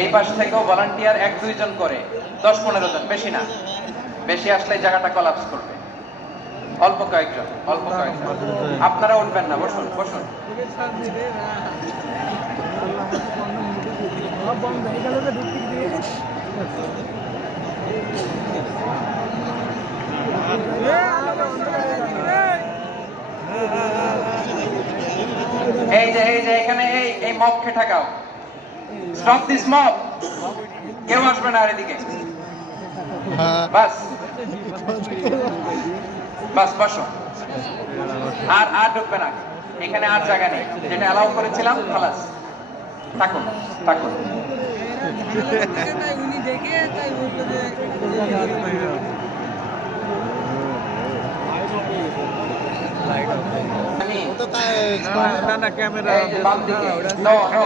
এই পাশ থেকেও ভলান্টিয়ার এক দুইজন করে, দশ, পনেরো জন, বেশি না। বেশি আসলে জায়গাটা কলাপস করবে। অল্প কয়েকজন অল্প কয়েকজন। আপনারা উঠবেন না, বসুন বসুন। এই যে এই যে, এখানে এই এই মবকে ঠেকাও। স্টপ দিস মব কেউ আসবে না আর এদিকে? বাস। বাস বসো। আর আর ঢুকবে না। এখানে আর জায়গা নেই। যেটা অ্যালাউ করেছিলাম খালাস। থাকুন থাকুন। উনি দেখে তাই বলল যে আমি না না ক্যামেরা এই যে বাম দিকে। নো নো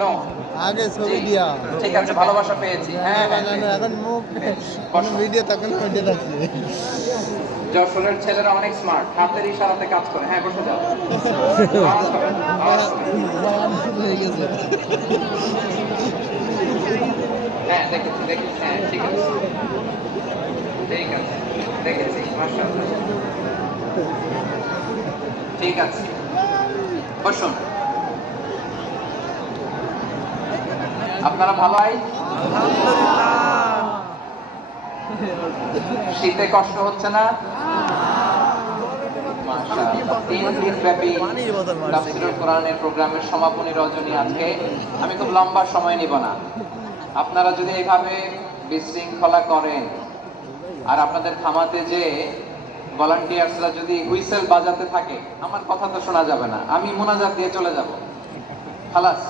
নো আগে ছবি দিয়া। ঠিক আছে ভালোবাসা পেয়েছি। হ্যাঁ হ্যাঁ না, এখন মুখ ভিডিও তখন ভিডিও থাকছে যশোরের ছেলেরা অনেক স্মার্ট হাতের ইশারাতে কাজ করে। হ্যাঁ বসে যাও। হয়ে গেছে হ্যাঁ দেখেছি দেখেছি। হ্যাঁ ঠিক আছে। ঠিক আছে দেখেছি মাশাআল্লাহ। ঠিক আছে। বসুন। আপনারা ভালো আই? শীতে কষ্ট হচ্ছে না? তিন দিন ব্যাপী তাফসীরুল কোরআনের প্রোগ্রামের সমাপনী রজনী আজকে। আমি খুব লম্বা সময় নিব না। আপনারা যদি এভাবে বিশৃঙ্খলা করেন আর আপনাদের থামাতে যে ভলান্টিয়ার্সরা যদি হুইসেল বাজাতে থাকে, আমার কথা তো শোনা যাবে না। আমি মোনাজাত দিয়ে চলে যাব। খালাস।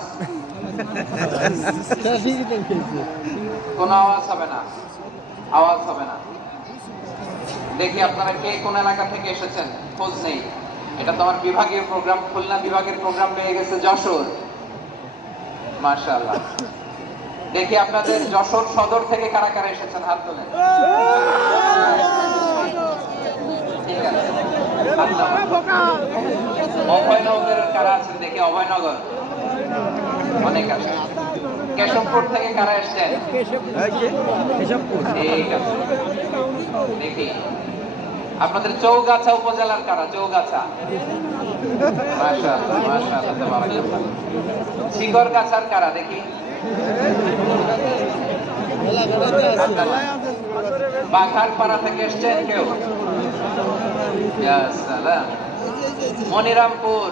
কোনো আওয়াজ হবে না। আওয়াজ হবে না। দেখি আপনারা কে কোন এলাকা থেকে এসেছেন? খোঁজ নেই। এটা তো আমার বিভাগীয় প্রোগ্রাম, খুলনা বিভাগের প্রোগ্রাম পেয়ে গেছে যশোর। মাশাআল্লাহ। দেখি আপনাদের যশোর সদর থেকে কারা কারা এসেছেন? হাত তোলেন ঠিক আছে হাত নামান। অভয়নগরের কারা আছেন দেখি অভয়নগর। অনেক আছে। কেশবপুর থেকে কারা এসছেন? ঠিক আছে। দেখি। আপনাদের চৌগাছা উপজেলার কারা? চৌগাছা। তাবারাকাল্লাহ। শিকরগাছার কারা? দেখি। বাঘারপাড়া থেকে এসছেন কেউ? মনিরামপুর।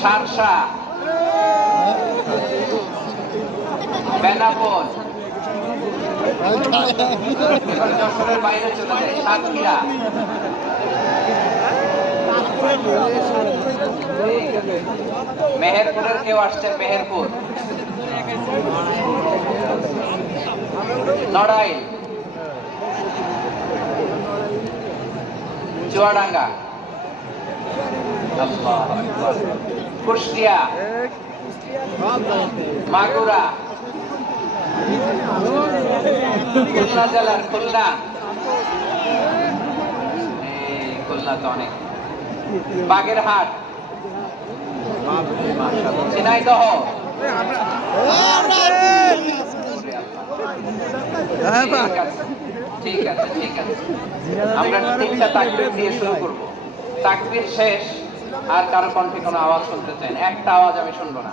সারসা এবার বাইরে চলে যায় সাতক্ষীরা মেহেরপুরের কেউ আসছেন মেহেরপুর। নড়াইল চুয়াডাঙ্গা। কুষ্টিয়া। মাগুরা। খুলনা জেলার খুলনা। খুলনা তো অনেক। বাগেরহাট। ঝিনাইদহ ঠিক আছে ঠিক আছে আমরা তিনটা তাকবীর দিয়ে শুরু করব। তাকবীর শেষ আর কারও কণ্ঠে কোনো আওয়াজ শুনতে চাই একটা আওয়াজ আমি শুনব না।